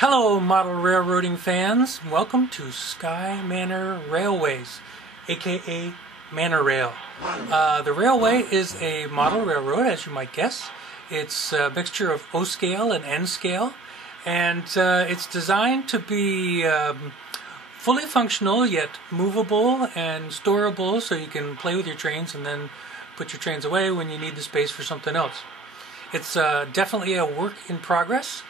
Hello, model railroading fans. Welcome to Sky Manor Railways, aka Manor Rail. The railway is a model railroad, as you might guess. It's a mixture of O-scale and N-scale, and it's designed to be fully functional yet movable and storable, so you can play with your trains and then put your trains away when you need the space for something else. It's definitely a work in progress.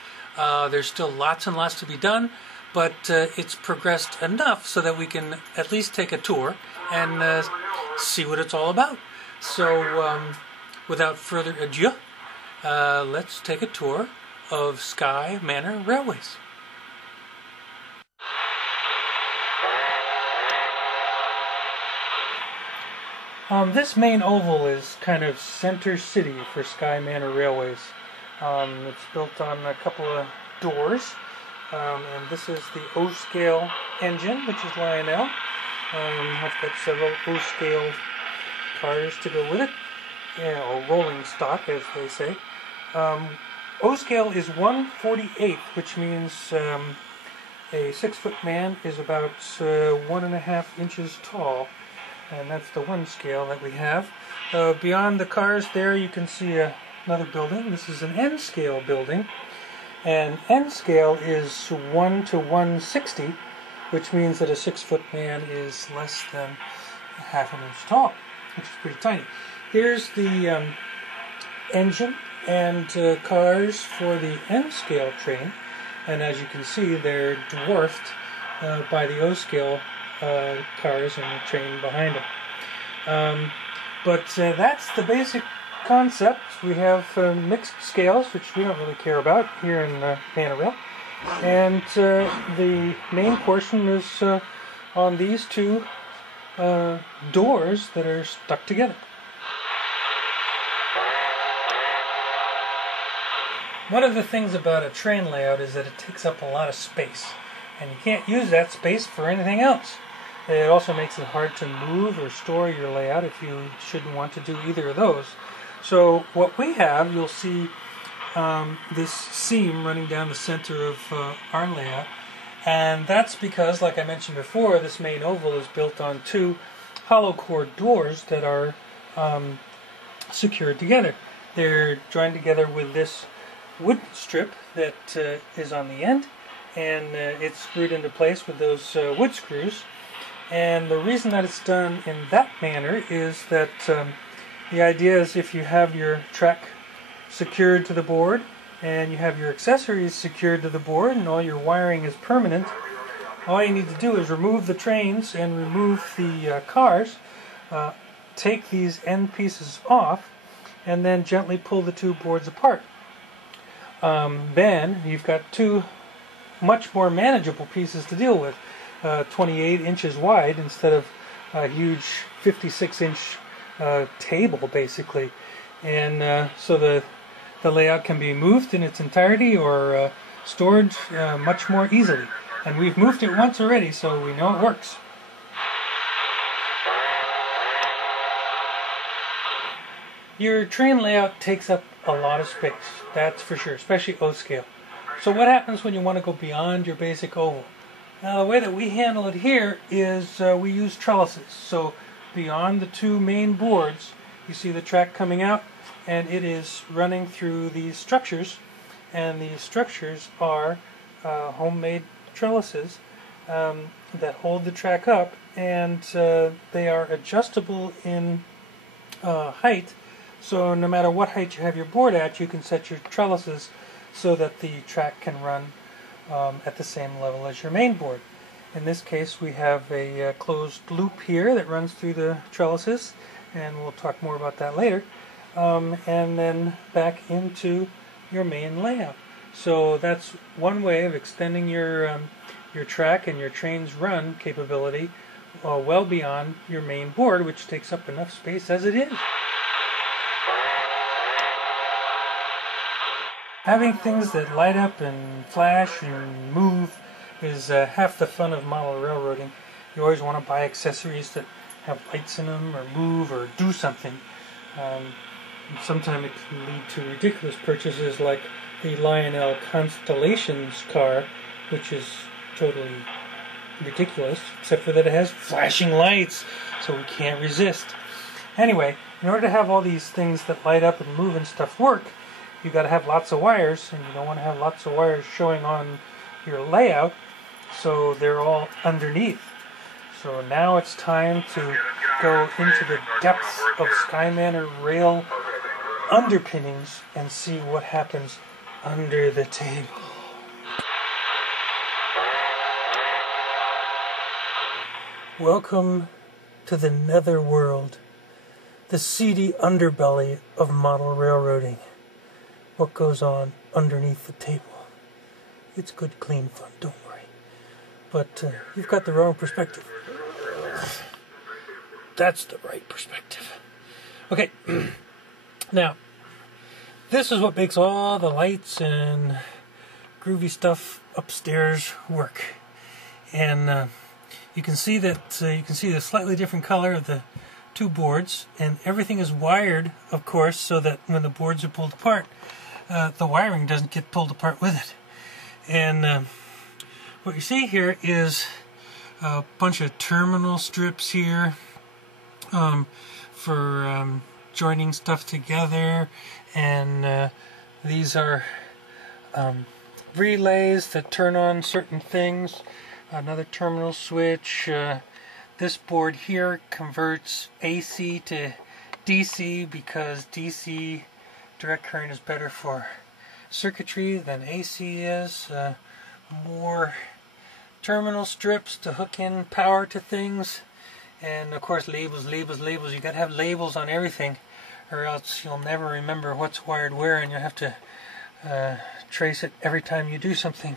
There's still lots and lots to be done, but it's progressed enough so that we can at least take a tour and see what it's all about. So without further ado, let's take a tour of Sky Manor Railways. This main oval is kind of center city for Sky Manor Railways. It's built on a couple of doors, and this is the O-scale engine, which is Lionel. I've got several O-scale cars to go with it, or rolling stock, as they say. O-scale is 1/48, which means a 6-foot man is about 1.5 inches tall, and that's the one scale that we have. Beyond the cars there, you can see another building. This is an N-scale building, and N-scale is 1/160, which means that a 6-foot man is less than 1/2 inch tall, which is pretty tiny. Here's the engine and cars for the N-scale train, and as you can see, they're dwarfed by the O-scale cars and the train behind them. But that's the basic concept. We have mixed scales, which we don't really care about here in Manor Rail, and the main portion is on these two doors that are stuck together. One of the things about a train layout is that it takes up a lot of space, and you can't use that space for anything else. It also makes it hard to move or store your layout if you shouldn't want to do either of those. So what we have, you'll see this seam running down the center of our layout, and that's because, like I mentioned before, this main oval is built on two hollow core doors that are secured together. They're joined together with this wood strip that is on the end, and it's screwed into place with those wood screws. And the reason that it's done in that manner is that the idea is if you have your track secured to the board and you have your accessories secured to the board and all your wiring is permanent, all you need to do is remove the trains and remove the cars, take these end pieces off, and then gently pull the two boards apart. Then you've got two much more manageable pieces to deal with, 28 inches wide instead of a huge 56-inch table, basically. And so the layout can be moved in its entirety or stored much more easily. And we've moved it once already, so we know it works. Your train layout takes up a lot of space, that's for sure, especially O-scale. So what happens when you want to go beyond your basic oval? Now, the way that we handle it here is we use trellises. So beyond the two main boards, you see the track coming out, and it is running through these structures, and these structures are homemade trellises that hold the track up, and they are adjustable in height. So no matter what height you have your board at, you can set your trellises so that the track can run at the same level as your main board. In this case, we have a closed loop here that runs through the trellises, and we'll talk more about that later, and then back into your main layout. So that's one way of extending your track and your train's run capability well beyond your main board, which takes up enough space as it is. Having things that light up and flash and move is half the fun of model railroading. You always want to buy accessories that have lights in them or move or do something. Sometimes it can lead to ridiculous purchases like the Lionel Constellations car, which is totally ridiculous, except for that it has flashing lights, so we can't resist. Anyway, in order to have all these things that light up and move and stuff work, you got to have lots of wires, and you don't want to have lots of wires showing on your layout, so they're all underneath. So now it's time to go into the depths of Sky Manor rail underpinnings and see what happens under the table. Welcome to the netherworld, the seedy underbelly of model railroading. What goes on underneath the table? It's good, clean fun, don't worry. But you've got the wrong perspective. That's the right perspective. Okay, now, this is what makes all the lights and groovy stuff upstairs work. And you can see that you can see the slightly different color of the two boards, and everything is wired, of course, so that when the boards are pulled apart, the wiring doesn't get pulled apart with it. And what you see here is a bunch of terminal strips here for joining stuff together, and these are relays that turn on certain things. Another terminal switch. This board here converts AC to DC because DC direct current is better for circuitry than AC is. More terminal strips to hook in power to things, and of course labels. You gotta have labels on everything, or else you'll never remember what's wired where, and you'll have to trace it every time you do something.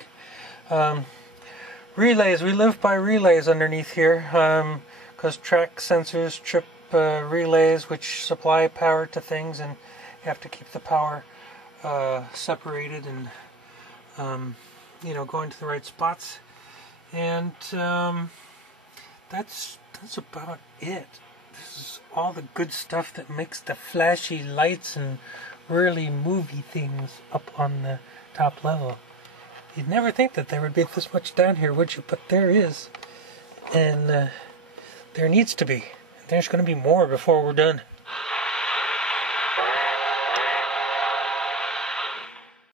Relays, we live by relays underneath here, because track sensors trip relays which supply power to things, and you have to keep the power separated and going to the right spots. And that's about it. This is all the good stuff that makes the flashy lights and really movie things up on the top level. You'd never think that there would be this much down here, would you? But there is. And there needs to be. There's going to be more before we're done.